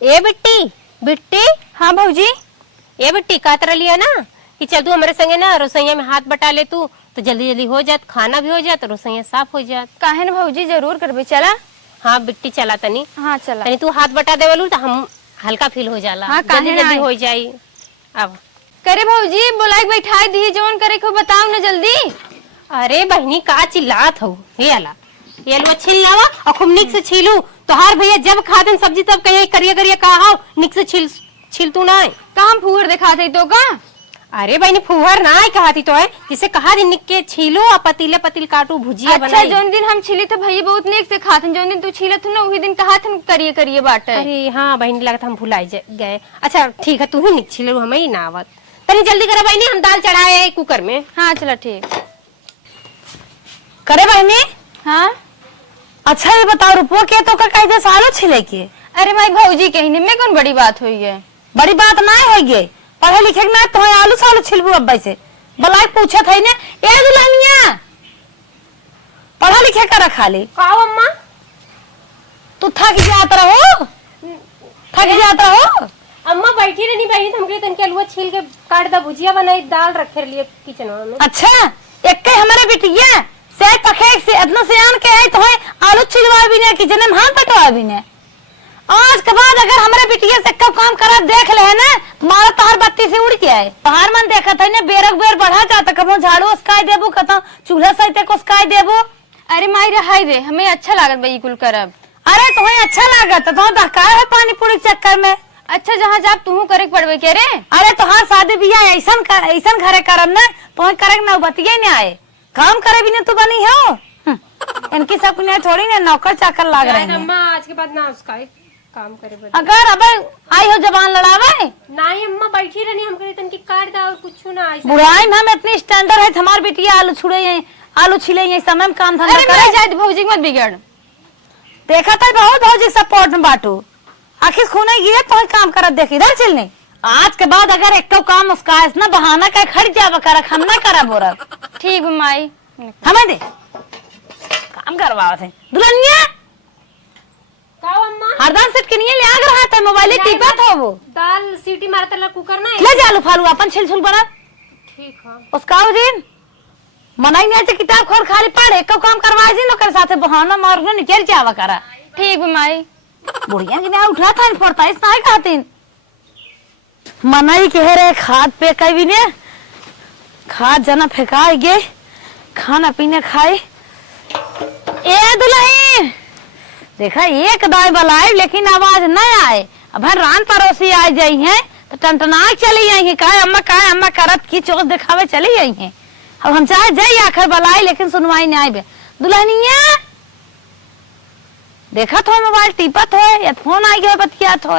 ए बिट्टी बिट्टी। हाँ भौजी। ए बिट्टी कातर लिया ना कि चल तू हमारे संगे ना रसोईया में हाथ बटा ले तू तो जल्दी जल्दी हो जात, खाना भी हो जात, रसोईया साफ हो जात। काहे न भौजी, जरूर करबे। चला। हाँ बिट्टी चला तनी। हाँ चला। तनी तू हाथ बटा दे वालू तो हम हल्का फील हो जाला। हाँ, जल्दी जल्दी हो जाई। अब करे भौजी, बुलाए बैठाई दी जवन करे को बताओ ना जल्दी। अरे बहनी का चिल्लात हो, ये आला ये लो छील लावा और खूब निक से छीलू। तो हर भैया जब खादन सब्जी तब कहीं करिया करिया कहा निक से छील तू ना काम फूर दिखाते तो का। अरे बहनी फुहर ना कहती तो है जिसे कहा दिन निक के छीलो और पतीले पतील काटू भुजिया अच्छा, बनाई। जोन दिन हम छिली तो भैया बहुत नेक से खाते, जोन दिन तू छिलत ना वही दिन कहा था करिए करिए बाटे। अरे हाँ बहनी लगता हम भुलाई गए। अच्छा ठीक है, तू ही निक छीलो, हमें ही ना आवत। तनी जल्दी करा बहनी, हम दाल चढ़ाए कुकर में। हाँ चला ठीक करे बहनी। हाँ अच्छा ये बताओ रुपये के तो का कैसे सालो छिले के। अरे भाई भौजी कहने में कौन बड़ी बात हुई है। बड़ी बात ना है ये, पढ़े लिखे ना तो आलू सालू छिलबू अब्बा से बलाई पूछे थे ने। ए दुल्हनिया पढ़ा लिखे कर खाली काओ अम्मा तू थक जात रहो, थक जात रहो। अम्मा बैठी रहनी बहनी, हमके तन के अलुआ छील के काट दा भुजिया बनाई, दाल रखे लिए किचन में। अच्छा एक हमारे बिटिया से पखे से इतना से आन के आई तो है आलू छिलवा भी ने किचन में हाथ पटवा भी ने। आज के बाद अगर हमारे बिटिया से कब काम करा देख ले है ना मारा तोहर बत्ती से उड़ के आए। बाहर मन देखा था ने बेरक बेर बढ़ा जाता, कबो झाड़ू उसकाय देबो, कतो चूल्हा सहित को उसकाय देबो। अरे माई रहाई दे, हमें अच्छा लागत भाई कुल करब। अरे तुम्हें अच्छा लागत तो दहकार है पानी पूरी चक्कर में। अच्छा जहाँ जाप तू करे पड़वे के रे। अरे तोहार शादी बियाह ऐसन घरे करब ना तो करे ना बतिये ने आए काम करे भी ना तू बनी हो। इनकी सब ने थोड़ी ना नौकर चाकर लाग रहे हैं। अम्मा आज के बाद ना उसका काम करे बदे। अगर अब आई हो जबान लड़ावे नहीं अम्मा बैठी रहनी, हम करे तन की काट दा और कुछ ना ऐसा। बुढ़ाई में हम इतनी स्टैंडर्ड है, हमार बिटिया आलू छुड़े आलू छिले ये समय में काम धंधा करे जाए भौजी मत बिगड़। देखा था बहुत भौजी सपोर्ट में बाटू आखिर खूने ये तो काम करत देख इधर चलने। आज के बाद अगर एक काम उसका ना बहाना का खड़ जावा कर हम ना करा बोरा। ठीक माई हमें दे काम करवाओ थे दुल्हनिया। काओ अम्मा हरदम सेट के लिए ले आग रहा था मोबाइल टिपत हो वो दाल सीटी मारता ला कुकर ना ले जा आलू फालू अपन छिल बना। ठीक है उसका दिन मनाई नहीं आते किताब खोल खाली पढ़े एक काम करवाए जी न कर साथे बहाना मारनो निकल जावा करा। ठीक माई बुढ़िया जी ने उठा था फोड़ता इस नहीं कहतीन मनाई के रे खाद पे कभी ने खाद जना फेंकाए गे खाना पीने खाए। ए दुल्हन देखा एक दाई बलाई लेकिन आवाज न आए। अब रान पड़ोसी आ जाई है तो टनटना चली आई है काय अम्मा करत की चोट दिखावे चली आई है। अब हम चाहे जाई आखिर बलाई लेकिन सुनवाई नहीं आए। दुल्हनिया देखा तो मोबाइल टिपत हो या फोन आई गया बतियात हो।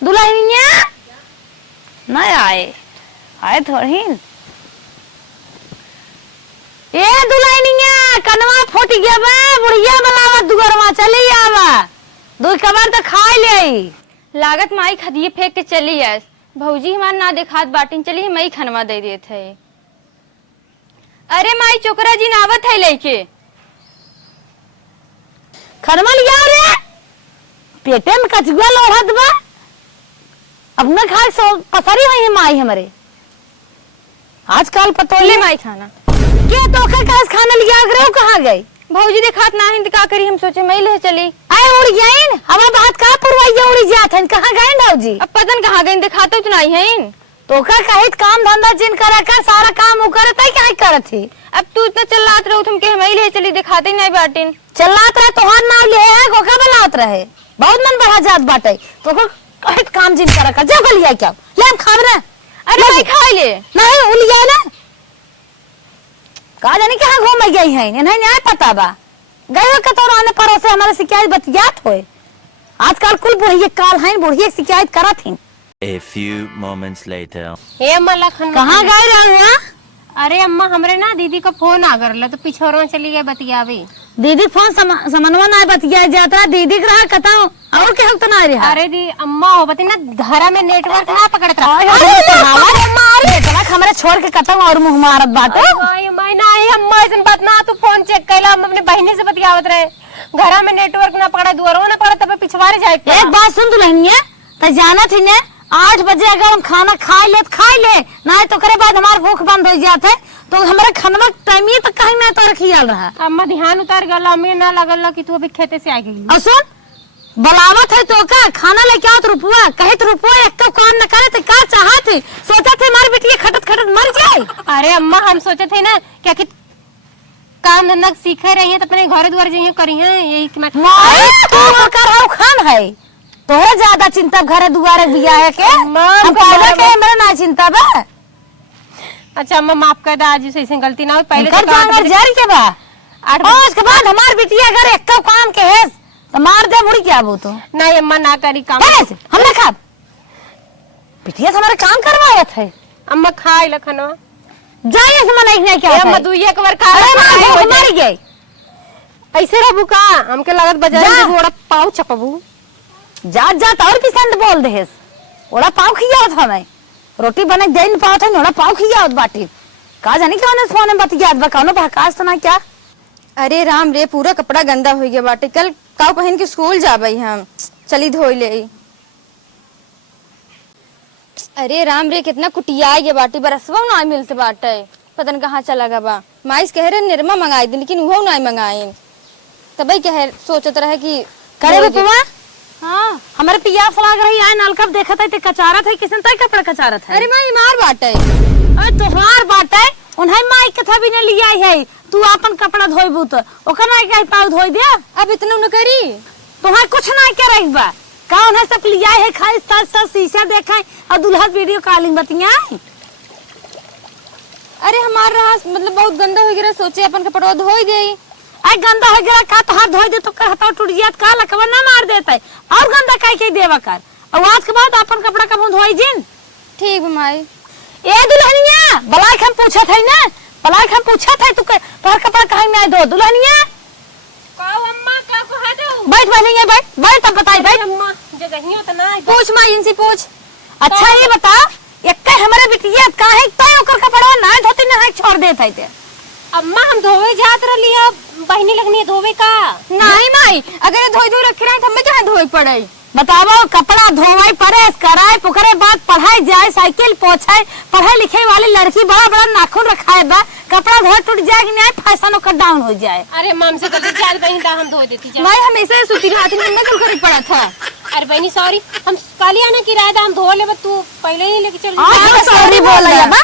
दुल्हनिया नहीं आए थोड़ी। ए दुल्हनिया कनवा फूट गया बे बुढ़िया बनावा दुगरवा चली आवा दो कबर तो खा ले। लागत माई खदिए फेंक के चली है भौजी हमार ना देखात बाटिन चली मई खनवा दे दिए थे। अरे माई चोकरा जी नावत है लेके खनवा लिया रे पेटे में कचुआ लोढ़त बा अब न खाए सो पसरी हुई है माई हमारे आजकल पतोले माई खाना क्या तो खाना लिया रहे हो कहाँ गए भौजी देखात ना हिंद का करी हम सोचे मैं ले चली आए उड़ गए हवा बात का पुरवाइया उड़ी जात है कहाँ गए भौजी। अब पतन कहाँ गए दिखाते तो नहीं है इन तो का कहित काम धंधा जिन करा कर सारा काम वो करे तई क्या करत थी। अब तू इतना चिल्लात रहो तुम के मैं ले चली दिखाते नहीं बाटिन चिल्लात रहे तोहार नाम ले है गोका बनात रहे बहुत मन बढ़ा जात बाटे तो कहित काम जिन करा कर जो लिया क्या ले हम खा रहे। अरे भाई खा ले नहीं उलिया ना का जाने कहाँ घूम गई है नहीं नहीं पता बा गए के तो आने पड़ोसे हमारे शिकायत बतियात होए आजकल कुल बुढ़िया काल है बुढ़िया शिकायत करत है। A few moments later. ए अम्मा लखन कहाँ गए रहा। अरे अम्मा हमरे ना दीदी का फोन आ गरला तो पिछोरो चली गए बतियावे। दीदी फोन समनवा ना बतिया जाता दीदी के रहा कता और के हक ना रहा। अरे दी अम्मा हो बती ना घरा में नेटवर्क ना पकड़ता। हमारे छोड़ के कतम और मुंह मारत बाटे। अम्मा ऐसन बात ना तू फोन चेक कैला हम अपने बहनी से बतियावत रहे घरा में नेटवर्क ना पकड़ा दुआरों ना पकड़ा तब मछुआरे जाए एक बात सुन दुल्हनिया, तो जाना थी ने 8 बजे अगर हम खाना खा ले ना तो करे बाद हमार भूख बंद हो जाते तो हमारे खाना टाइम ही तक कहीं ना तो खियाल रहा। अम्मा ध्यान उतार गल, हमें ना लगल कि तू अभी खेते से आ गई। और सुन बलावत है तो का खाना लेके आओ तो रुपवा कहे तो रुपवा एक तो काम न करे तो का चाहत है, सोचा थे हमारी बेटी खटत खटत मर जाए। अरे अम्मा हम सोचे थे ना क्या कि काम धंधा सीखे रही है तो अपने घर द्वार जाइए करी है यही कि तू कर हाउ खान है तोहरे ज्यादा चिंता घरे दुआरे बिया है के हम पहले के हमरा ना चिंता बा। अच्छा अम्मा माफ कर दे, आज ऐसे गलती ना हो। पहले कर जांगर जारी के बा आज के बाद हमार बिटिया अगर एक काम के है तो मार दे बुढ़ी क्या वो तो नहीं अम्मा ना करी काम। हम ना खा बिटिया से हमारे काम करवाए थे। अम्मा खाए लखनो जाइए से मनाई नहीं क्या अम्मा तू एक बार खा मर गई ऐसे रहबू का हमके लागत बाजार में थोड़ा पाव चपबू जात जात और पिसंद बोल दे ओड़ा पाव खियावत हमें रोटी बने दे न पावत है ओड़ा पाव खियावत बाटी का जानी कौन फोन में बतियात बा कौनो भकास तो ना क्या। अरे राम रे पूरा कपड़ा गंदा हो गया बाटे, कल काव पहन के स्कूल जाबई हम, चली धोई ले। अरे राम रे कितना कुटिया गया बाटी, बरसवा ना मिलते बाटे, पता न कहाँ चला गया बा। माइस कह रहे निरमा मंगाई दी लेकिन वो ना मंगाई, तभी कह सोचत रहे कि करे रुपवा। हाँ हमारे पियास लाग रही है नलकप देखत है ते कचारत है किसन तय कपड़ा कचारत है। अरे माई मार बाटे अरे तोहार बाटे उन्हें माई कथा भी न लिया है तू अपन कपड़ा धोइबू तो ओकर ना कहीं पाव धोई दे। अब इतना न करी तुम्हारे कुछ ना करे बा का उन्हें सब लिया है खाई साथ शीशा देखा और दुल्हा वीडियो कॉलिंग बतिया। अरे हमारा मतलब बहुत गंदा हो गया, सोचे अपन कपड़ा धोई दे। आई गंदा हो गया का तो हाथ धोई दे तो कहता टूट जात का लकवा ना मार देता है और गंदा काहे के देवा कर और आज के बाद अपन कपड़ा कब धोई जिन। ठीक माई। ए दुल्हनिया बलाक हम पूछत है ना बलाक हम पूछत है तू तोहर कपड़ा काहे में धो दुल्हनिया काऊ अम्मा का को है दो बैठ बनिए बैठ तब बताई बैठ अम्मा जगहियो त ना पूछ माई इनसे पूछ। अच्छा ये बता एक हमारे बिटिया काहे तय ओकर कपड़ा ना धोती ना छोड़ देत है। अम्मा हम धोवे जात रहली है बहनी लगनी है धोवे का नहीं माई अगर धोई धोई रखे रहे तो हमें कहाँ धोई पड़े। बताओ कपड़ा धोवाई प्रेस कराए पुकरे बाद पढ़ाई जाए साइकिल पोछाए पढ़ाई लिखे वाली लड़की बड़ा बड़ा नाखून रखाए बा कपड़ा धो टूट जाए कि नहीं फैशन ओकर डाउन हो जाए। अरे माम से तो ज्यादा बहनी दा हम धो देती जा माई हमेशा सुती रहती हूँ मैं कल पड़ा था। अरे बहनी सॉरी हम कल आना किराया दा हम धो ले तू पहले ही लेके चल सॉरी बोल रही है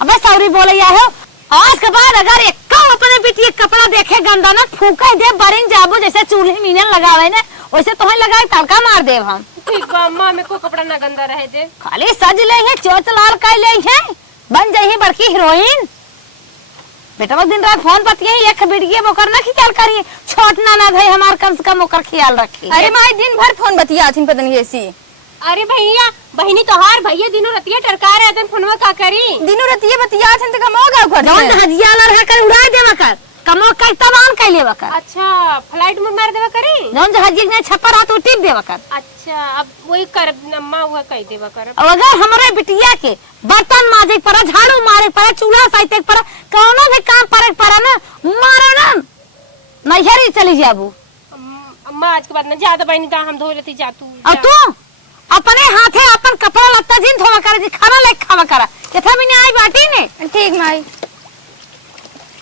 अबे सॉरी बोल रही है आज के बाद अगर एक अपने बेटी कपड़ा देखे गंदा ना फूका दे बरिन जाबो जैसे चूल्हे मीनन लगावे ना वैसे तोहे लगाए तड़का मार देव हम। ठीक बा अम्मा मेरे को कपड़ा ना गंदा रहे दे खाली सज ले है चोच लाल कर ले है बन जाई बड़की हीरोइन बेटा दिन रात फोन बतिये एक वीडियो बोकर ना ख्याल करिए छोट ना ना भाई हमार कम से कम ओकर ख्याल रखी। अरे माई दिन भर फोन बतिया थी पता नहीं ऐसी। अरे भैया बहनी तोहार भैया दिनों रतिया टरका रहे थे फोनवा का करी दिनों रतिया बतिया थी तो कमोगा घर जौन हजिया लड़ कर उड़ा देवा कर कमो कर तबान कर लेवा कर। अच्छा फ्लाइट में मार देवा करी जौन हजिया ने छप्पर हाथ टिप देवा कर। अच्छा अब वही कर अम्मा हुआ कह देवा कर। और अगर हमारे बिटिया के बर्तन माजे पर झाड़ू मारे पर चूल्हा साइते पर कोनो भी काम करे पर ना मारो ना नैहरी चली जाबू। अम्मा आज के बाद ना ज्यादा बहनी दा हम धो लेती जा तू और तू अपने हाथे अपन कपड़ा लत्ता जिन धोवा कर जी खाना ले खावा करा यथा भी नहीं आई बाटी ने। ठीक माई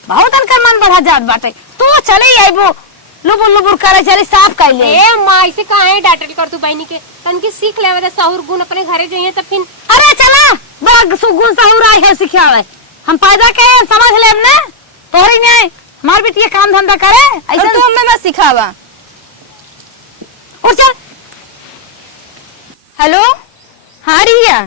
बहुत अनकर मन बढ़ा जात बाटे तू चले आइबो लुबुर लुबुर करे चली साफ कर ले। ए माई से काहे डांटल कर तू बहनी के तन के सीख लेवे दे सहुर गुण अपने घरे जाइए तब फिर। अरे चला बड़ा सुगुन सहुर आई है सिखावे हम पैदा के समझ लेब ने तोहरी नहीं हमार बेटी काम धंधा करे ऐसा तू हमें मत सिखावा। उठ चल। हेलो हाँ रिया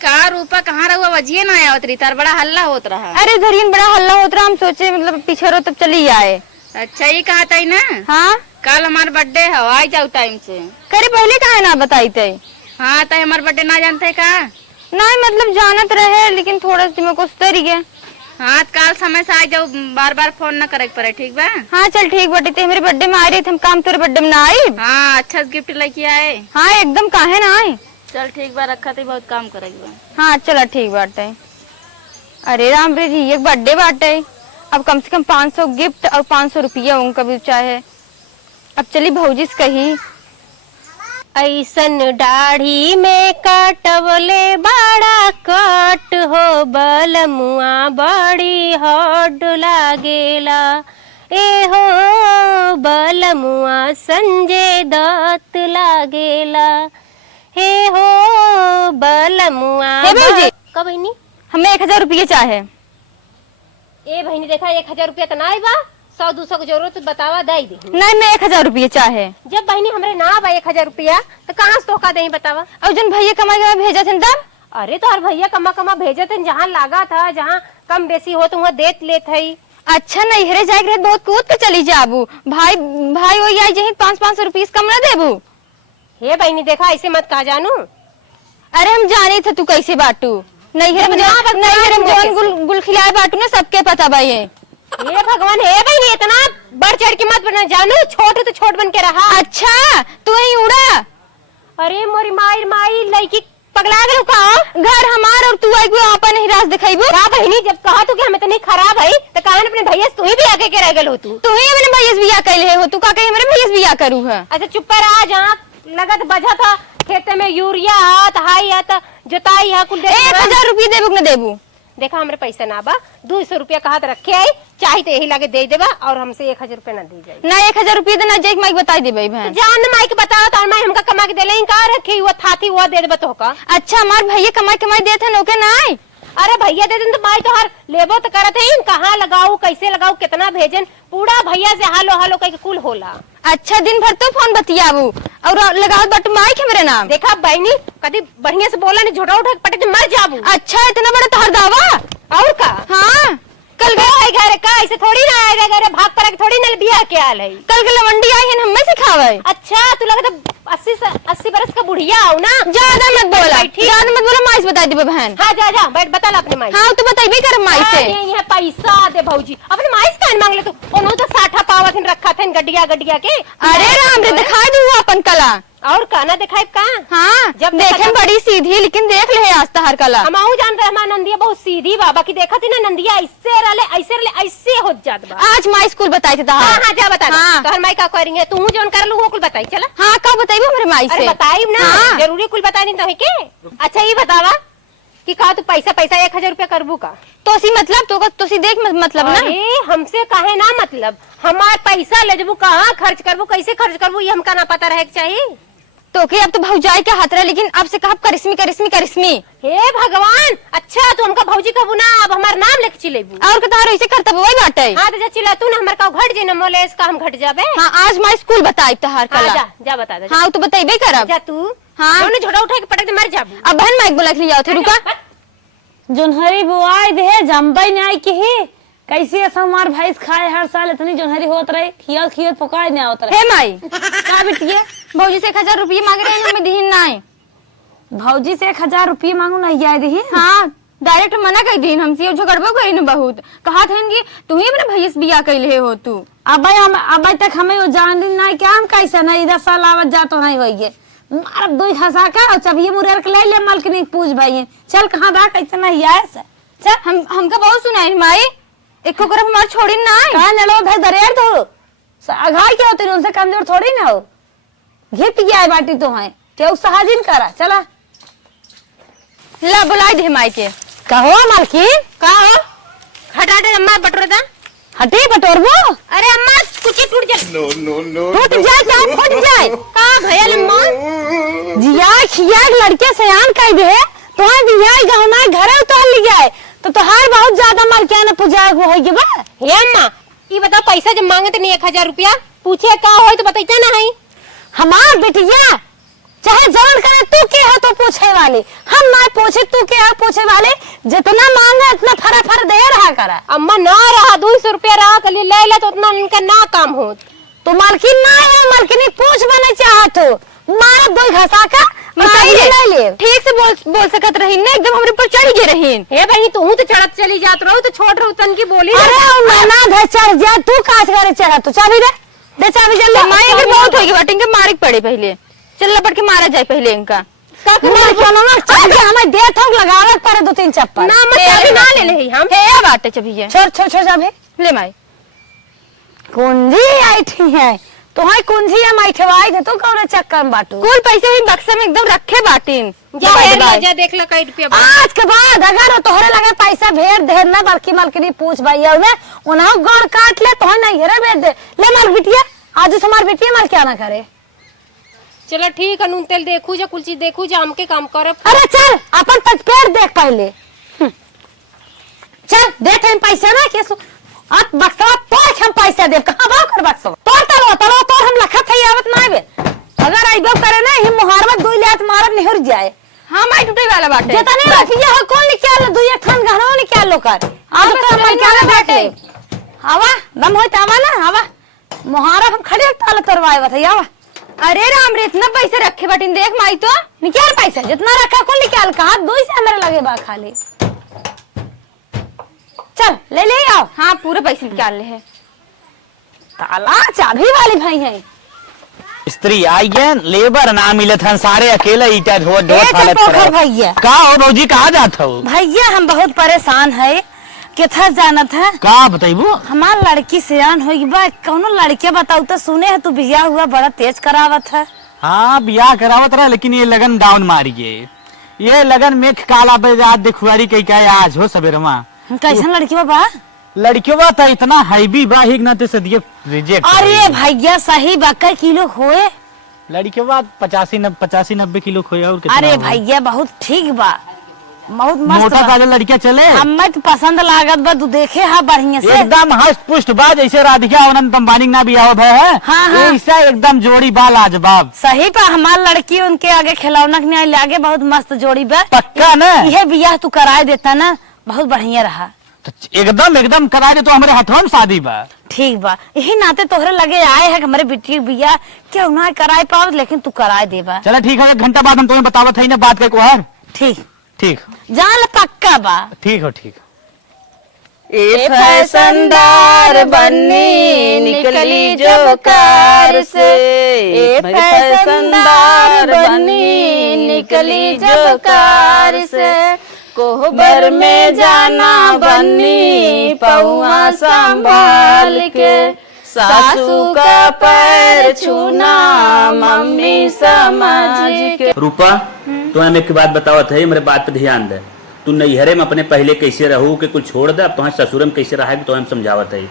का रूपा कहाँ रहुआ वजिए ना आवत रही तार बड़ा हल्ला होत रहा। अरे धरियन बड़ा हल्ला होत रहा हम सोचे मतलब पीछे रो तब चली आए। अच्छा ये कहा था ना हाँ कल हमार बर्थडे है आई जाओ टाइम से। करे पहले कहा ना बताई थे। हाँ तो हमार बर्थडे ना जानते का नहीं मतलब जानत रहे लेकिन थोड़ा दिमाग को उतर गया। हाँ कल समय से आ जाओ बार बार फोन न करे पड़े ठीक बा। हाँ चल ठीक बटे ते मेरे बर्थडे में आ रही थे हम काम तेरे बर्थडे में ना आई। हाँ अच्छा गिफ्ट लेके आए। हाँ एकदम काहे ना आई। चल ठीक बा रखा थे बहुत काम करेगी। हाँ चला ठीक बाटे। अरे राम रे जी एक बर्थडे बाटे अब कम से कम 500 गिफ्ट और 500 रुपया उनका भी चाहे। अब चली भौजी से कही ऐसन दाढ़ी में कटवले बड़ा कट हो बलमुआ बड़ी हड लागेला ए हो बलमुआ संजय दत्त लागेला हे हो बलमुआ हे भौजी। का बहिनी हमें 1000 रुपये चाहे। ए बहिनी देखा 1000 रुपया तो ना बा 100-200 की जरूरत बतावा दे दे। नहीं मैं 1000 रुपये चाहे। जब बहिनी हमरे ना बा 1000 रुपया तो कहाँ से तोका दे बतावा। और जन भैया कमाई के भेजा थे तब। अरे तो हर भैया कमा भेजे थे जहाँ लागा था जहाँ कम बेसी हो तो वहाँ देत लेत है। अच्छा नहीं हेरे जाए रहे बहुत कूद के चली जाबू भाई भाई वही आई जही 500 रुपये कम ना देबू। हे बहिनी देखा ऐसे मत कहा जानू। अरे हम जाने थे तू कैसे बाटू नहीं हेरे जौन गुल खिलाए बाटू ना सबके पता भाई है। हे भगवान हे बहिनी इतना बढ़ चढ़ के मत बना जानू छोट तो छोट बन के रहा। अच्छा तू ही उड़ा। अरे मोरी माई लड़की पगला गलू का घर हमार और तू आई अपन ही राज दिखाईबू का बहिनी जब कहा तू कि हमें तो नहीं खराब है तो कहा अपने भैया तू ही भी आके के रह गलो तू ही अपने भैया से बियाह कैले हो तू का कहे मेरे भैया से बियाह करू है। अच्छा चुप पर आ जहाँ लगत बजा था खेते में यूरिया हाथ हाई हाथ जोताई हा कुल 1000 रुपये देबू न देबू। देखा हमरे पैसा ना बा 200 रुपया कहा रखे आई चाहे तो यही लागे दे देबा और हमसे 1000 रुपया ना दे जाए। ना 1000 रुपये देना जाए माइक बताई दे बहन। जान माइक बताओ तो मैं हमका कमा के देले का रखी वो थाती वो दे देबा तो का। अच्छा हमार भैया कमाई देत है नोके ना। अरे भैया दे देन तो माई तो हर लेबो तो करत है कहाँ लगाऊ कैसे लगाऊ कितना भेजन पूरा भैया से हालो कह के कुल होला। अच्छा दिन भर तो फोन बतियाबू और लगाओ बट माई के मेरे नाम। देखा बहनी कभी बढ़िया से बोला नहीं झोटा उठा पटक मर जाबू। अच्छा इतना बड़ा तोहर दावा और का। हाँ कल गए घर का ऐसे थोड़ी ना आएगा घर भाग पर थोड़ी ना बिया के आल है। कल के लवंडी आई है हमें सिखावे। अच्छा तू लगा 80 बरस का बुढ़िया हो ना। ज्यादा मत बोला माई से बता दी बहन। हाँ जा बैठ बता अपने माई। हाँ तू बताइए कर माई से। ये पैसा दे भौजी अपने माई से मांग ले तू उन्होंने तो साठा पावा थे रखा थे गड्डिया के। अरे राम रे दिखा दू अपन कला और काना दिखाई का। हाँ जब देखे बड़ी सीधी लेकिन देख ले आज तहर कला। हम जान रहे हमारा नंदिया बहुत सीधी बाबा की देखा थी ना नंदिया ऐसे हो जात बा। आज माई स्कूल बताई थे हाँ जा बता हाँ। कहर माई का करेंगे तू जोन कर लू वो कुल बताई चला। हाँ कब बताइए मेरे माई से। बताई ना हाँ। जरूरी कुल बता दी तो के। अच्छा ये बतावा कि कहा तू पैसा 1000 रुपया करबू का तो सी मतलब तो सी देख मतलब ना। अरे हमसे काहे ना मतलब हमार पैसा ले जबू कहाँ खर्च करबू कैसे खर्च करबू ये हमका ना पता रहे चाहिए। तो के अब तो भौजाई के हाथ रहा लेकिन अब से कहा करिश्मी। हे भगवान अच्छा तू हमका भौजी कहबू ना अब हमार नाम लिख चिलेबू और कतार ऐसे करता वही बात है। हाँ तो जा चिल्ला तू ना हमार का घट जे न मोले इसका हम घट जाबे। हाँ आज माई स्कूल बताई तहार कला। जा बता दे। हाँ तो बताइबे करब। जा तू हाँ उन्हें झोटा उठा के पटक दे मर जाबू। अब बहन माइक बोला के लिया थे रुका जोनहरी बुआई दे जम्बई नहीं की ही कैसे ऐसा हमार भैंस खाए हर साल इतनी जोनहरी होत रहे खियत पकाए नहीं होत रहे। हे माई का बिटिया भौजी से 1000 रुपये मांग रहे हैं हमें दीन नहीं। भौजी से 1000 रुपये मांगू नहीं जाए दी। हाँ डायरेक्ट मना कर दीन हमसे झगड़बो करी न बहुत कहा थे कि तू ही अपने भैया से बियाह कैले हो तू। अब तक हमें वो जान नहीं क्या हम कैसे नहीं 10 साल आवत जा तो नहीं होइए मार दो हंसा का और चबिए मुरेर के ले ले मालकिन पूछ भाई चल कहां बा कैसे नहीं आए से चल हमका बहुत सुनाई माई एको करब हमार छोड़ी ना कहां ले लो भाई दरिया तो अघाई के होते उनसे कमजोर थोड़ी ना हो घिट गया है बाटी तो है क्या सहाजिन करा चला ला बुलाई दे माई के। कहो मालकिन का हो हटा दे अम्मा बटोर दा हटे बटोरबो। अरे अम्मा कुछ टूट जाए टूट जाए क्या फट जाए का भयल अम्मा जिया खिया लड़के सयान कह दे तो दिया गहना घरे उतार ली जाए तो तोहार बहुत ज्यादा मालकिया ने पूजा वो होगी बा। हे अम्मा ये बता पैसा जब मांगते नहीं 1000 रुपया पूछे का हो तो बताइए ना है हमार बेटिया चाहे जवन करे तू के हो तो पूछे वाली हम ना पूछे तू के हो पूछे वाले जितना मांगे उतना फरा दे रहा करा। अम्मा ना रहा 200 रुपया रहा कल ले ले तो उतना इनका ना काम हो तो मालकिन ना है मालकिन पूछ बने चाहत हो मार दो घसा का माई ले ठीक से बोल सकत रही ना एकदम हमरे पर चढ़ गए रही। हे बहनी तू तो चढ़त चली जात रहो तो छोड़ रहो तन की बोली। अरे मना धर चढ़ जा तू काट करे चढ़ा तो चाबी दे चाबी जल्दी माई अगर बहुत होगी बात इनके मारे पड़े पहले चल लपट के मारा जाए पहले इनका हमें दे थोक लगावे पड़े 2-3 चप्पल ना मत चाबी ना ले ले हम हे बात है चबिए छोड़ चाबी ले माई कुंजी आई थी है तुम्हारी कुंजी है मैठवाई थे तो कौन चक्कर में बाटू कुल पैसे भी बक्से में एकदम रखे बाटीन जा हेर लो, जा देख लो कई रुपया बा। आज के बाद अगर तोहरे लगे पैसा भेज दे ना बल्कि मालकिनी पूछ भैया में उन्हें गड़ काट ले तो नहीं हेरे भेज दे ले माल बिटिया आज तुम्हारी बिटिया माल क्या ना करे। चलो ठीक है, नून तेल देखू जा, कुल चीज देखू जा, हमके काम करे। अरे चल अपन पेड़ देख पहले चल देख हम पैसा ना के अब बक्सा तोड़ हम पैसा दे कहां बा कर बक्सा तोड़ तोड़ हम लखत है आवत ना आवे अगर आइबो करे ना हम मुहारबत दुई लात मारत नहीं हो जाए। हां माई टूटे वाला बाटे जेता नहीं रखिया हो कौन निकाल दुई ठान गहनो निकाल लो कर आज तो हम क्या बैठे आवा दम होय तावा ना आवा मुहारब हम खड़े ताल तरवाए बत आवा। अरे राम रे इतना पैसे रखे बाटीन देख माई तो निकाल पैसा जितना रखा को निकाल का हाथ दुई से हमारे लगे बा खाली चल ले आओ। हाँ पूरे पैसे निकाल ले है ताला चाबी वाली भाई है स्त्री आई है लेबर ना मिले थे सारे अकेले ईटा ढो ढो भैया का हो भौजी कहाँ जात हो भैया हम बहुत परेशान है किथा जाना था का बताइबू हमार लड़की सियान हो बा कौनो लड़के बताऊ तो सुने है तू बिया हुआ बड़ा तेज करावत है। हाँ बियाह करावत रहा लेकिन ये लगन डाउन मारिए ये लगन में काला बाजार दिखुआरी कई का आज हो सवेरे माँ कैसन लड़की बा लड़कियों बा इतना हैवी बा हिग ना से दिए रिजेक्ट। अरे भैया सही बक्का किलो खोए लड़कियों बा 85-90 किलो खोए और कितना अरे हो? भैया बहुत ठीक बा बहुत मस्त मोटा बा। ताजा लड़कियां चले हमें तो पसंद लागत बा तू देखे हा बढ़िया से एकदम हष्ट पुष्ट बा जैसे राधिका अनंत अंबानी ना बियाह भय है हाँ, हाँ। ऐसा एकदम जोड़ी बा लाजवाब सही पा हमार लड़की उनके आगे खिलौना के नहीं आगे बहुत मस्त जोड़ी बा पक्का ना यह बियाह तू कराए देता ना बहुत बढ़िया रहा तो एकदम करा दे तो हमारे हाथों में शादी बा ठीक बा यही नाते तोहरे लगे आए है हमारे बेटी बिया क्यों ना कराए पाओ लेकिन तू कराए देबा। चलो ठीक है 1 घंटा बाद हम तुम्हें बतावत है ना बात के कोहर ठीक ठीक जान पक्का बा ठीक हो ठीक ए फैशनदार बन्नी निकली जो कार से ए फैशनदार बन्नी निकली जो कार से कोहबर में जाना बन्नी पौआ संभाल के सासू का पैर छूना मम्मी समझ के। रूपा तो हमें एक बात बतावत है मेरे बात पे ध्यान दे तू नैहरे में अपने पहले कैसे रहू के कुछ छोड़ दे अब तुम्हारे ससुर में कैसे रहा तो हम समझावत है।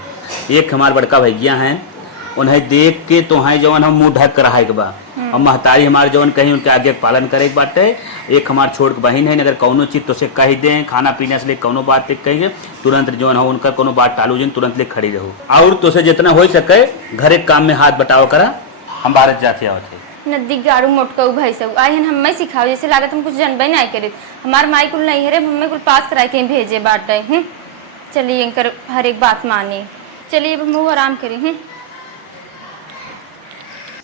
एक हमारे बड़का भैया हैं उन्हें देख के तुम्हें जवन हम मुंह ढक रहा है बा और महतारी हमारे जवन कहीं उनके आगे पालन करे बात है। एक हमारे छोड़ के बहन है अगर कौनो चीज तो से कह दे खाना पीने से ले कौनो बात कहेंगे तुरंत जवन हो उनका कोनो बात टालू जिन तुरंत ले खड़ी रहो और तो से जितना हो सके घर एक काम में हाथ बटाव करा हम भारत जाते आवत है। नदी गाड़ू मोटकऊ भाई सब आई हन हमें सिखाओ जैसे लागत हम कुछ जनबे नहीं करे हमार माई कुल नहीं हरे मम्मी कुल पास करा के भेजे बाटे चलिए इनकर हर एक बात मानी चलिए अब हम आराम करी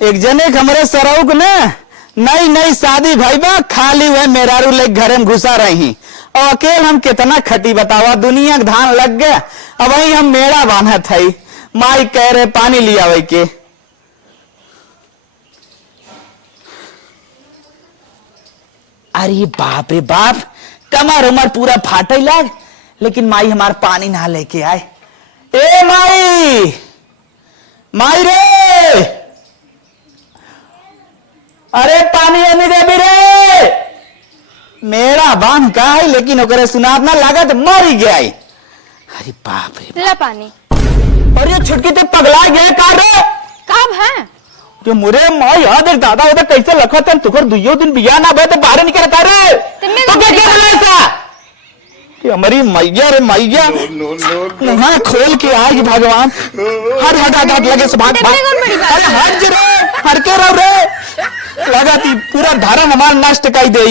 एक जने हमारे सरऊ को ना नई नई शादी भाई बा खाली वह मेरारू ले घर में घुसा रही और अकेले हम कितना खटी बतावा दुनिया का धान लग गया अब वही हम मेड़ा बांधा था माई कह रहे पानी लिया वही के अरे बाप रे बाप कमर उमर पूरा फाटे लग लेकिन माई हमार पानी ना लेके आए। ए माई माई रे अरे पानी नहीं दे भी रे मेरा बांध का है लेकिन ओकरे सुनात ना लागत मर गया। अरे बाप रे ला पानी और ये छुटकी ते पगला गया का रे कब है जो मुरे माँ याद है दादा उधर कैसे लखत है तुकर दुइयो दिन बिया ना बे तो बाहर निकल का रे तो क्या क्या बोला ऐसा कि हमारी मैया रे मैया मुँह खोल के आए भगवान हर हट हट हट लगे से भाग भाग अरे हट जे रे हट के रहो रे लगा थी पूरा धर्म हमारा नष्ट कर दे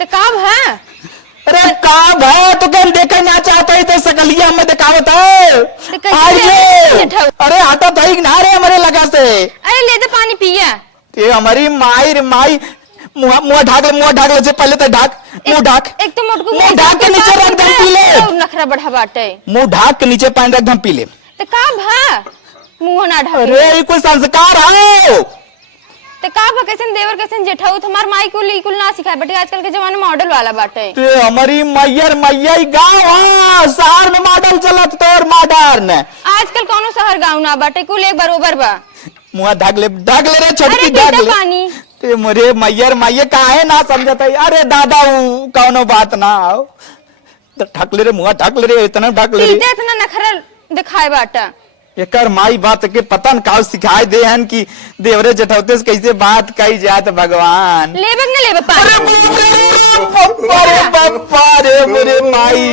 तो कब है अरे का भाई तो क्या देखा ना चाहता है तो सकलिया हमें दिखावत है आइए अरे हटा भाई ना रे हमारे लगा से अरे ले दे पानी पिया ये हमारी माई रे माई मुंह ढाक ले से पहले तो ढाक मुंह ढाक एक तो मोटकू मुंह ढाक के नीचे रख दम पी ले नखरा बढ़ा बाटे मुंह ढाक के नीचे पानी रख दम पी ले तो कब है मुंह ना ढक अरे ये कोई संस्कार है तो का कैसे देवर कैसे जेठाऊ हमार माई कुल ना सिखाए बटे आजकल के जमाने में मॉडल वाला बाटे ते हमारी मैयर मैया गाँव शहर में मॉडल चलत तोर मॉडर्न आजकल कौनो शहर गाँव ना बाटे कुल एक बरोबर बा मुंह ढक ले रे छटकी अरे ढक बेटा ले पानी ते मोरे मैयर माये काहे ना समझत है अरे दादा ऊ कौनो बात ना आओ तो ढक ले रे मुंह ढक ले रे इतना ढक ले रे सीधे इतना नखरा दिखाए बाटा एकर माई बात के पता न का सिखाए दे हन कि देवरे जठौते से कैसे बात कही जात भगवान लेबे न लेबे पानी अरे बापा रे मोरे माई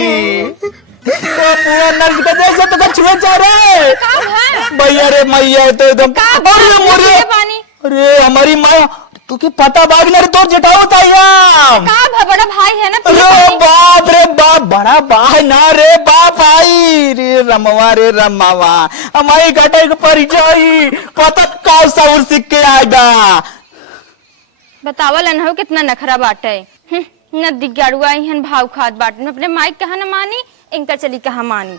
तो पूरा नर्स का जैसे तो छुए जा रे भैया रे मैया तो एकदम अरे मोरे पानी अरे हमारी माँ तुके पता बाग ना रे तोर जेठाऊ तायाम का बड़ा भाई है ना अरे बाप रे बाप बड़ा भाई ना रे बाप आई रे रमवा हमारी घटाई को परिचय पता का सौर सिख के आएगा बतावल अनहो कितना नखरा बाटे नदी गाड़ुआ हन भाव खाद बाटे अपने माइक कहा न मानी इनका चली कहा मानी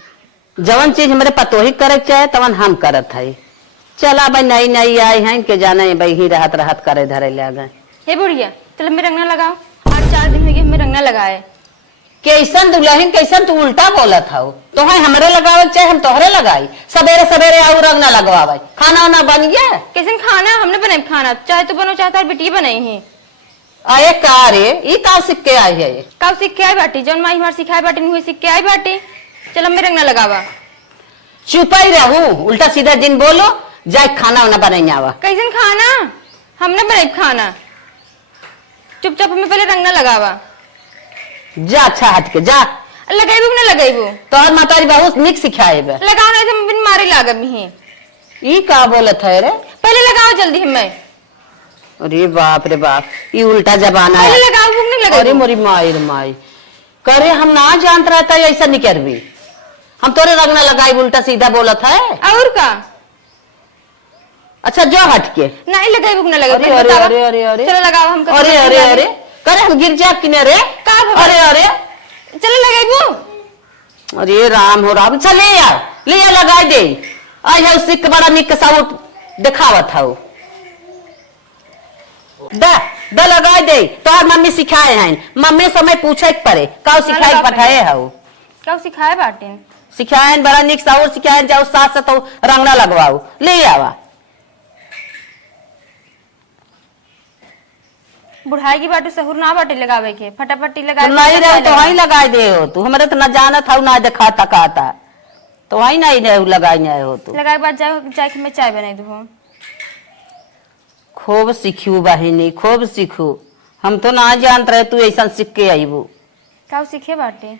जवन चीज हमारे पतोही करे चाहे तवन हम करत है चला भाई नई नई आई हैं के जाने भाई ही रहत करे धरे ले गए हे बुढ़िया चल हमें रंगना लगाओ 8-4 दिन हो गए हमें रंगना लगाए कैसन दुल्हन कैसन तू उल्टा बोलत हो तो है हमरे लगावे चाहे हम तोहरे लगाई सवेरे सवेरे आऊ रंग ना लगवावे खाना वाना बन गया कैसे खाना हमने बनाई खाना चाहे तो बनो चाहता बेटी बनाई है आए का रे ई का सीख के आई है कब सीख के आई बाटी जौन माई हमार सिखाए बाटी नहीं सीख के आई बाटी चल हमें रंगना लगावा चुप ही रहू उल्टा सीधा दिन बोलो जाए खाना वाना बनाई आवा कैसे खाना हमने बनाई खाना चुपचाप हमें पहले रंगना लगावा जा अच्छा हट के जा लगाइबू ना लगाइबू तोहर मातारी बहुत निक सिखाए बे लगाओ नहीं तो बिन मारे लागब ही ई का बोलत है रे पहले लगाओ जल्दी हमें अरे बाप रे बाप ये उल्टा जमाना है पहले लगाओ भूख नहीं अरे लगाओ मोरी माई रे माई करे हम ना जानत रहता ऐसा नहीं करबी हम तोरे रंग ना लगाई उल्टा सीधा बोलत है और का अच्छा जो हट के नहीं लगाई भूख ना लगाओ अरे अरे अरे अरे अरे चलो लगाओ हम अरे अरे अरे करे हम गिर जाब किने रे का भगवान? अरे अरे चलो लगाइबू अरे राम हो राम चले यार ले या लगाई दे आज है सिक बड़ा निक साउट दिखावत हूं द लगाई दे तोहर मम्मी सिखाए हैं मम्मी समय पूछे के पड़े का सिखाए के पठाए हूं क्या सिखाए बाटे सिखाए बड़ा निक साउर सिखाए जाओ साथ साथ रंगना लगवाओ ले आवा बुढ़ाई की बाटू सहूर ना बाटे लगावे के फटाफटी लगाए तो नहीं रहे तो वहीं लगाई दे हो तू हमारे तो न जानत हो ना दिखाता कहता तो वहीं नहीं रहे लगाई नहीं हो तू लगाए बाद जाओ जाके मैं चाय बनाई दूँ खूब सीखू बहिनी खूब सीखू हम तो ना जानत रहे तू ऐसा सीख के आईबू का सीखे बाटे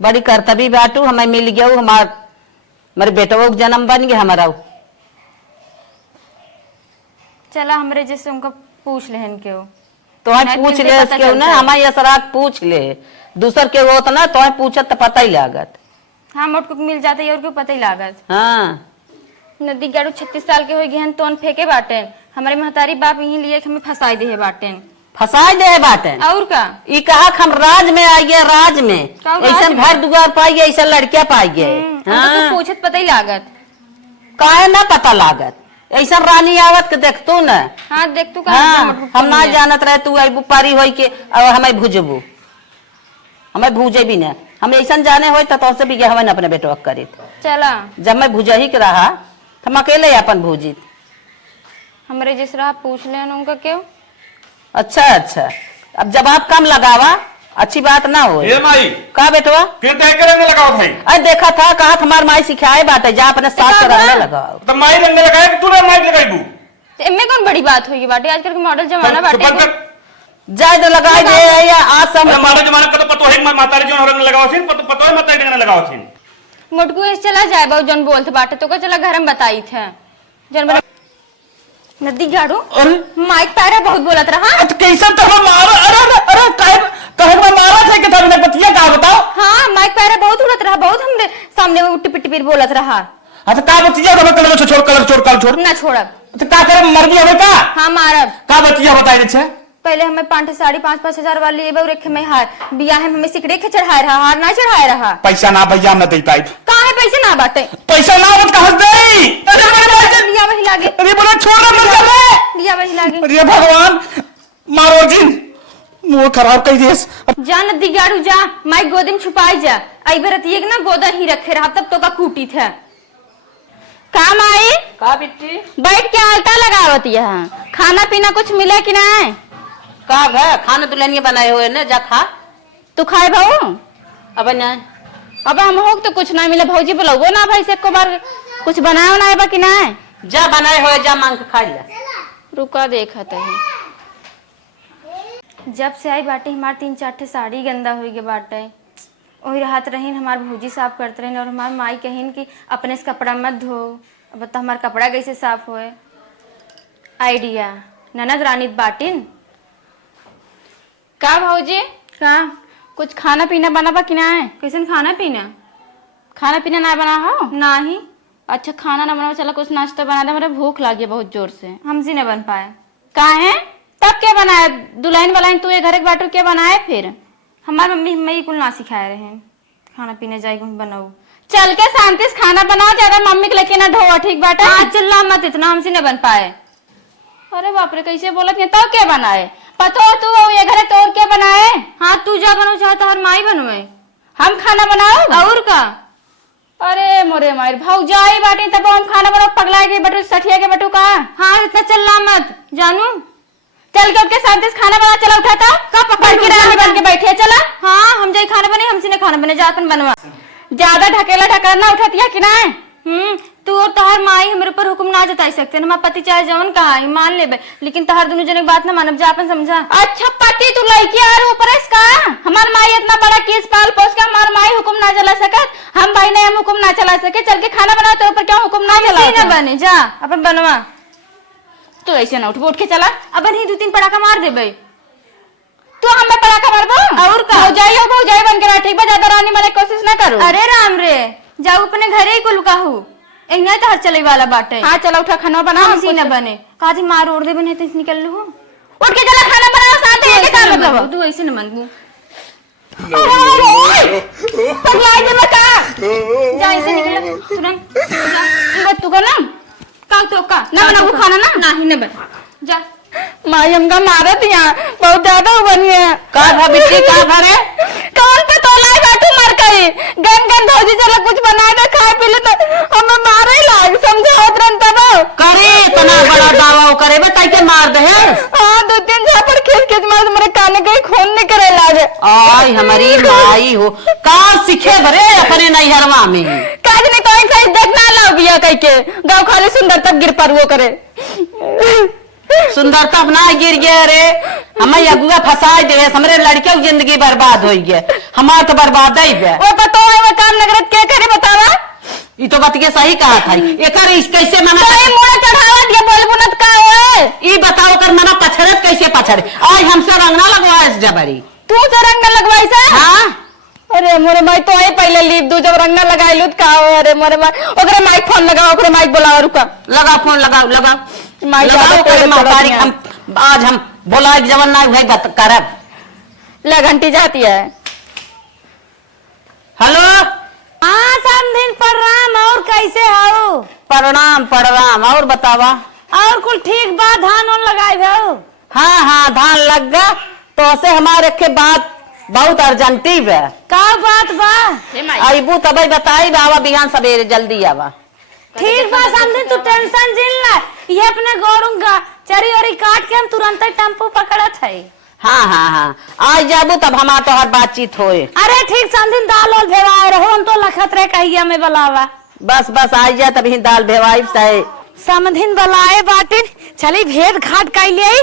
बड़ी कर्तव्य बाटू हमें मिल गया हमारे बेटवा के जन्म बन गया हमारा चला हमरे जैसे उनका पूछ लेहन के हो तो है पूछ ले क्यों ना हमारे असरात पूछ ले दूसर के वो तो ना तो पूछत तो पता ही लागत हाँ मोटको मिल जाता है और क्यों पता ही लागत हाँ नदी गाड़ू 36 साल के हो गए तो फेंके बाटे हमारे महतारी बाप यही लिए हमें फंसाई दे बाटे फंसाई दे बाटे और का ई कहा हम राज में आ गया राज में का राज ऐसा में? घर दुआर पाई गए ऐसा लड़कियां पाई गए हाँ पूछत पता ही लागत काहे ना पता लागत ऐसा रानी आवत के देखतू न हाँ देख तू हाँ हम ना जानत रहे तू आई पारी होई के और हमें भुजबू हमें भूजे भी न हम ऐसा जाने हो तो से भी हमें अपने बेटवा करी चला जब मैं भुजा ही के रहा तो हम अकेले अपन भूजी हमारे जिस रहा पूछ लेन उनका क्यों अच्छा अच्छा अब जवाब कम लगावा अच्छी बात ना हो ये माई का बेटवा फिर तय करने लगाओ भाई अरे देखा था कहा हमार माई सिखाए बात है जा अपने साथ से रहने लगाओ तो माई रंग लगाए कि तू ना माई लगाई बू तो इनमें कौन बड़ी बात होगी बाटे आजकल के मॉडल जमाना बाटे जाए तो लगाई दे या आज सब हमारा जमाना का तो पतो है मातारी जो रंग लगाओ थी पतो है मातारी रंग लगाओ थी मोटकू ऐसे चला जाए बहु जन बोलते बाटे तो को चला घर में बताई थे जन नदी गाड़ू माइक पैरा बहुत बोलत रहा कैसा तो हम मारा अरे अरे कहे में मारा थे कि था बतिया का बताओ हाँ माइक पैरा बहुत उड़त रहा बहुत हमरे सामने में उट्टी पिट्टी बोलत रहा अच्छा का बतिया का कलर छोड़ ना छोड़ब तो का करे मर्जी हमें का हाँ मारब का बतिया बताई छे पहले हमें 5-5.5 हजार वाली एबे रखे में हार बिया है हमें सिकड़े के चढ़ाए रहा हार ना चढ़ाए रहा पैसा ना भैया न दे पाई कहाँ है पैसे ना बाटे पैसा ना मत कहां दे लिया वही लागे अरे बोला छोड़ मत कर रे लिया वही लागे अरे भगवान मारो जिन मुंह खराब कर दिस जा नदी गाड़ू जा माई गोदी में छुपाई जा आई बरत ये ना गोदा ही रखे रहा तब तो का कूटी था काम आई का बिट्टी बैठ के आलता लगावत यहाँ खाना पीना कुछ मिले कि नहीं? का है खाना दुल्हनिया बनाए हुए ने जा खा। तू खाए भाऊ? अब नहीं अब हम हो तो कुछ नहीं मिले भौजी बोलो ना भाई से को बार कुछ बनाए ना बा कि नहीं? जा बनाए हुए जा मांग के खा लिया। रुका देखत है। जब से आई बाटे हमार 3-4 ठे साड़ी गंदा हो गए बाटे। वही राहत रहीन हमार भौजी साफ करते रहीन और हमार माई कहीन कि अपने से कपड़ा मत धो। अब बता हमार कपड़ा कैसे साफ होए। आइडिया ननद रानी बाटिन का भौजी का कुछ खाना पीना बना बा कि नहीं? कैसन खाना पीना? खाना पीना ना बना हो? नहीं अच्छा खाना ना बनाओ, चलो कुछ नाश्ता बना दे, मेरे भूख लगी बहुत जोर से। हमसे न बन पाए। काहे? तब क्या बनाए? दुल्हन वाला तू ये घर के बाटू क्या बनाए फिर? हमार मम्मी हमें कुल ना सिखाए रहे खाना पीने जाए बनाऊ। चल के शांति से खाना बनाओ, ज्यादा मम्मी के लेके ना ढो, ठीक बाटा? हाँ चिल्ला मत इतना, हमसे न बन पाए। अरे बाप रे कैसे बोलत है? तो क्या बनाए? पतो तू ये घर तोड़ के बनाए? हाँ तू जा बनाओ चाहता हर माई बनवे। हम खाना बनाओ और का? अरे मोरे मार भौजाई बाटी तब हम खाना बनाओ, पगला के बटू सठिया के बटू का। हाँ इतना चिल्ला मत जानू। चल के उसके शांति से खाना बना, चला उठाता कब पकड़ के रानी बन के बैठे चला। हाँ हम जाए खाना बने, हमसे ने खाना बने जातन बनवा। ज्यादा ढकेला ढकरना उठतिया कि नहीं? तू और तहर माई हमारे ऊपर हुक्म ना जताई सकते। हमारा पति चाहे जवन कहा मान लेबे, लेकिन तहर दोनों जने बात ना मानब जा अपन समझा। अच्छा पति तू लड़की और ऊपर इसका हमार माई इतना बड़ा केस पाल पोस के हमार माई हुक्म ना चला सकत, हम भाई ने हम हुक्म ना चला सके। चल के खाना बना तो ऊपर क्या हुक्म ना चला ना बने जा अपन बनवा। तू ऐसे ना उठ के चला, अपन ही 2-3 पटाखा मार देबे। तू हमें पटाखा मारबो और का? भौजाई बन के बैठी बा, ज्यादा रानी वाले कोशिश ना करो। अरे राम रे जाऊ अपने घरे ही कुल कहू एंगा तहर चले वाला बाटे। हाँ चला उठा खाना बना, हमसी न बने काजी मार ओढ़ दे बने तो निकल लू। उठ के चला खाना बनाओ, साथ में काम मतलब तू ऐसे न मनबू पगला दे बता जा ऐसे निकल तुरंत जा। तू का ना का तो का ना बना वो खाना ना नहीं न बन जा। माई हमका मारत यहाँ बहुत ज्यादा बनिए का भाभी का भरे कौन पे तोलाई बाटू मार कई गन गन भौजी चला कुछ बना दे खाए पी ले तो हमें मारे लाग समझाओ तुरंत तब करे इतना बड़ा दावा करे बताई के मार दे। हाँ 2-3 झापड़ खींच मार मेरे कान के खून निकले लागे। आई हमारी माई हो का सीखे भरे अपने नैहरवा में काज नहीं तो ऐसा देखना लाओ बिया कह के गाँव खाली सुंदर तब गिर पर वो करे सुंदरता अपना गिर गया रे हमें अगुआ फंसा दे हमरे लड़के की जिंदगी बर्बाद हो गया हमार तो बर्बाद ही है। वो पता है मैं काम नगरत क्या करे बतावा? ये तो बात के सही कहा था एकर इस कैसे मना सही मुंह चढ़ावा दिया बोल बुनत का है ई बताओ कर मना पछरत कैसे पछरे आज हमसे रंगना लगवा इस जबरी तू जो रंग लगवाई से। हां अरे मोरे माई तो आई पहले लीप दू जब रंगना लगाई लूट का हो। अरे मोरे माई ओकरे माइक फोन लगाओ ओकरे माइक बुलाओ रुका लगा फोन लगाओ लगाओ माइक लगाओ करे महतारी हम आज हम बोला जवन ना हुए बात करब। ले घंटी जाती है। हेलो हाँ समधिन प्रणाम। और कैसे हो? प्रणाम प्रणाम और बतावा। और कुल ठीक बा? धान उन लगाए हो? हाँ हाँ धान लग गया तो से हमारे के बात बहुत अर्जेंटी है। का बात बा? आईबू तब बताई आवा बिहान सवेरे जल्दी आवा। ठीक बा समधिन तू टेंशन जिन ला। ये अपने गोरूंगा चरी और काट के हम तुरंत टेम्पो पकड़त है। हाँ हाँ हाँ आज जाबू तब हमार तो हर बातचीत होए। अरे ठीक समधिन दाल और भेवाए रहो हम तो लखत रहे कहिया में बलावा। बस बस आज जा तभी दाल भेवाई सहे समधिन बलाए बाटिन चली भेद घाट कर लिए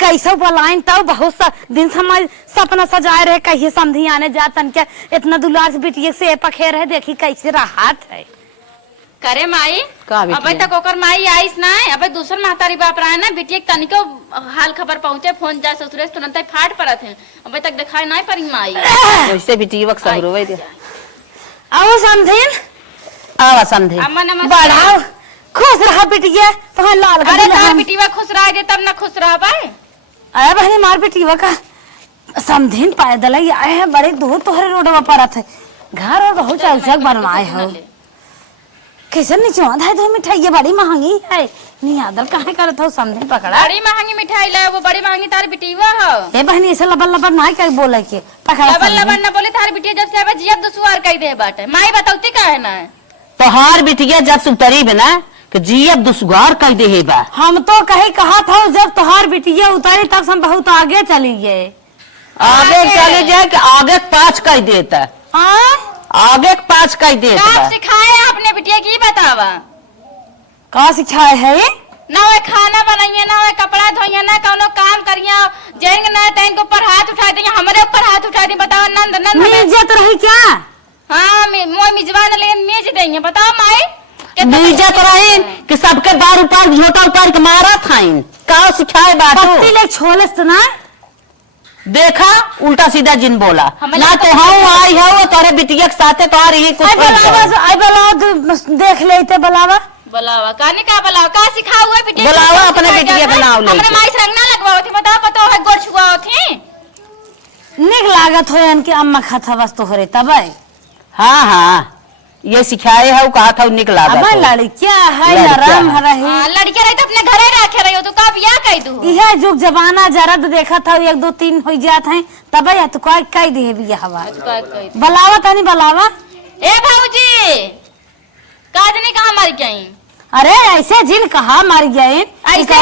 कैसे बलाइन तब बहुत सा दिन समय सपना सजाए रहे कहिए समधी आने जातन के इतना दुलार से बिटिया से पखेर है देखी कैसे राहत है। करे माई का बिटिया? अबे तक ओकर माई आइस ना अबे दूसर महतारी बाप रहा है ना बिटिया तनिको हाल खबर पहुंचे फोन जा ससुरे तुरंत फाट पड़त है अबे तक दिखाई नहीं पड़ी माई वैसे भी टीवक सब रोवे दे। आओ समधिन आवा समझे अम्मा नमस्ते। बढ़ाओ खुश रहा बिटिया तो लाल अरे तार बिटिया खुश रह दे तब ना खुश रह पाए। अरे बहनी मार बिटिया का समधिन पैदल ही आए हैं बड़े दूर तोहरे रोडवा परत है घर और बहुत चौचक बनवाए हो कैसे निचवा धाय दो मिठाई बड़ी महंगी है नहीं आदर कहाँ करत हो समधिन पकड़ा बड़ी महंगी मिठाई ला वो बड़ी महंगी तार बिटिया हो। ए बहनी ऐसे लबन लबन नहीं कर बोले के पकड़ा लबन लबन ना बोले तार बिटिया जब से आवे जिया दुसवार कह दे बाटे माई बताउती का है ना तो हार बिटिया जब सुतरी है ना कि जियब दुश्वार कह दे हे बा। हम तो कहीं कहा था जब तोहार बिटिया उतारी तब से हम बहुत आगे चली गए। आगे चले जाए कि आगे पाँच कह देता, आगे पाँच कह देता। सिखाए आपने बिटिया की बतावा का सिखाए है ये? ना वे खाना बनाइए ना वे कपड़ा धोइए ना कौनो काम करिए जेंग ना तेंग के ऊपर हाथ उठा दिए हमरे ऊपर हाथ उठा दिए बताओ नंद नंद मिर्जत रही क्या? हाँ मोय मिजवान लेकिन मेज देंगे बताओ माई मिर्जत रही कि सबके बार उतार झोटा उतार के मारा था का सिखाए बात पत्ती ले छोले तो ना देखा उल्टा सीधा जिन बोला ना तो हम आई है तोरे बिटिया के साथे तो आ रही कुछ देख लेते बलावा बुलावा काने का बुलावा का सिखा हुआ बिटिया बुलावा अपने बिटिया बनाओ ले हमरे माई से रंग ना लगवाओ थी बताओ पतो है गोड़ छुआओ थी निक लागत हो इनके अम्मा खाता बस तो हरे तब हाँ हाँ ये सिखाए है कहा था निकला अब लड़किया है नरम रही लड़के रही तो अपने घरे रखे रही हो तो का बियाह कह दू यह जुग जमाना जरद देखा था 1 2 3 हो जात है तब या तो कोई कह दे बियाह हवा बलावा तनी बलावा ए भाऊजी काजने कहां मर गई अरे ऐसे जिन कहा मर गए ऐसे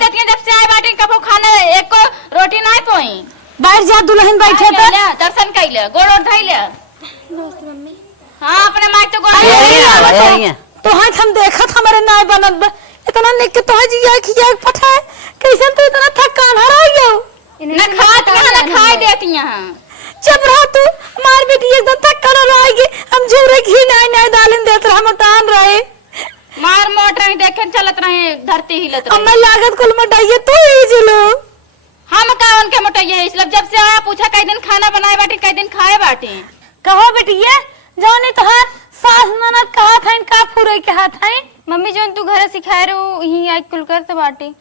देती जब से आए बाटे कबो खाना एक को रोटी नहीं पोई बैठ जा दुल्हन बैठे तो दर्शन कैले गोड़ और धइले हां अपने माई तो गोड़ तो हम देखत हमारे नाय बनत इतना निक के तो जी या खिया पठा है कैसे तो इतना थकान हरा गयो ना खात ना खाई देती यहां चुप रह तू मार बेटी एकदम थकान रहेगी हम झूरे घी नहीं डालन देत हम टान रहे मार मोट रहे देखे चलत रहे धरती हिलत रहे अम्मा लागत कुल मटाइए तो ही जिलो हम का उनके मोटइए इसलिए जब से आया पूछा कई दिन खाना बनाए बाटे कई दिन खाए बाटे कहो बेटिया जौनी तोहार सास ननद कहा था इनका पूरे के हाथ है मम्मी जोन तू घर सिखाए रहो यही आज कुल कर तो बाटे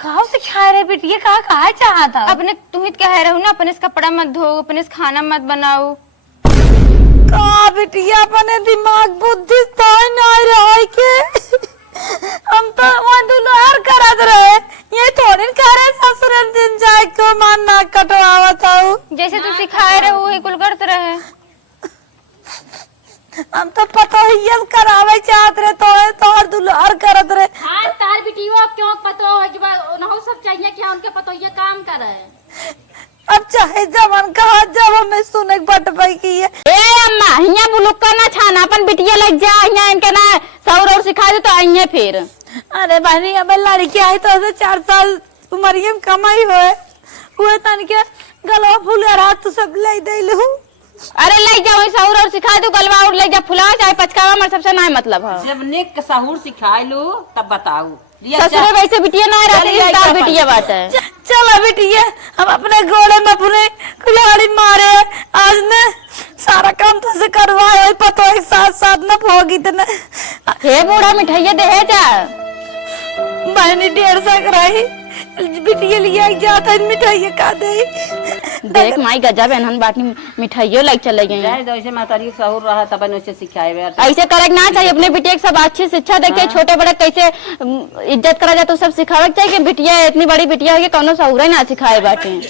कहो सिखाए रे बेटिया कहा चाहता अपने तू ही कह रहे हो ना अपने से कपड़ा मत धो अपने से खाना मत बनाओ का बेटिया अपने दिमाग बुद्धि तो नहीं रहे के हम तो वो दुल्हन करत रहे ये थोड़ी करे ससुर दिन जाए को मान ना कटवावत हूं जैसे तू सिखाए रहे वही कुल करते रहे हम तो पता ही ये करावे चाहत रहे तो हर दुल्हन करत रहे हां तार बिटियो क्यों पतो है कि नहु सब चाहिए कि उनके पतो ये काम करे अब चाहे जवन कहा जब हमें सुने बट पाई की है ए अम्मा हिया बुलुक्का ना छाना अपन बिटिया लग जा हिया इनके ना सौर और सिखा दे तो आइए फिर अरे बहनी अब लड़की आई तो 4 साल उम्र में कमाई हुए तन के गलवा फूल रात तो सब ले देलहु अरे ले जाओ सौर और सिखा दो गलवा और ले जा फुला चाहे पचकावा मर सबसे ना मतलब है जब निक सहूर सिखाए लो तब बताऊ ससुरे वैसे बिटिया ना रहती तार बिटिया बात है चलो बिटिया हम अपने घोड़े में अपने कुल्हाड़ी मारे आज ने सारा काम तो से करवाए पतो एक साथ न भोगी तने हे बूढ़ा मिठाइया दे जा बहनी 150 कराई बिटिया लिया जाता है मिठाई का दे देख माई गजब एनहन बाटी मिठाइयो लग चले गए जाए जैसे मातारी सहूर रहा तब उसे सिखाए ऐसे करे ना चाहिए अपने बिटिया की सब अच्छी शिक्षा देके छोटे बड़े कैसे इज्जत करा जाए तो सब सिखावे चाहिए कि बिटिया इतनी बड़ी बिटिया होगी कौनो सहूर ना सिखाए बाटे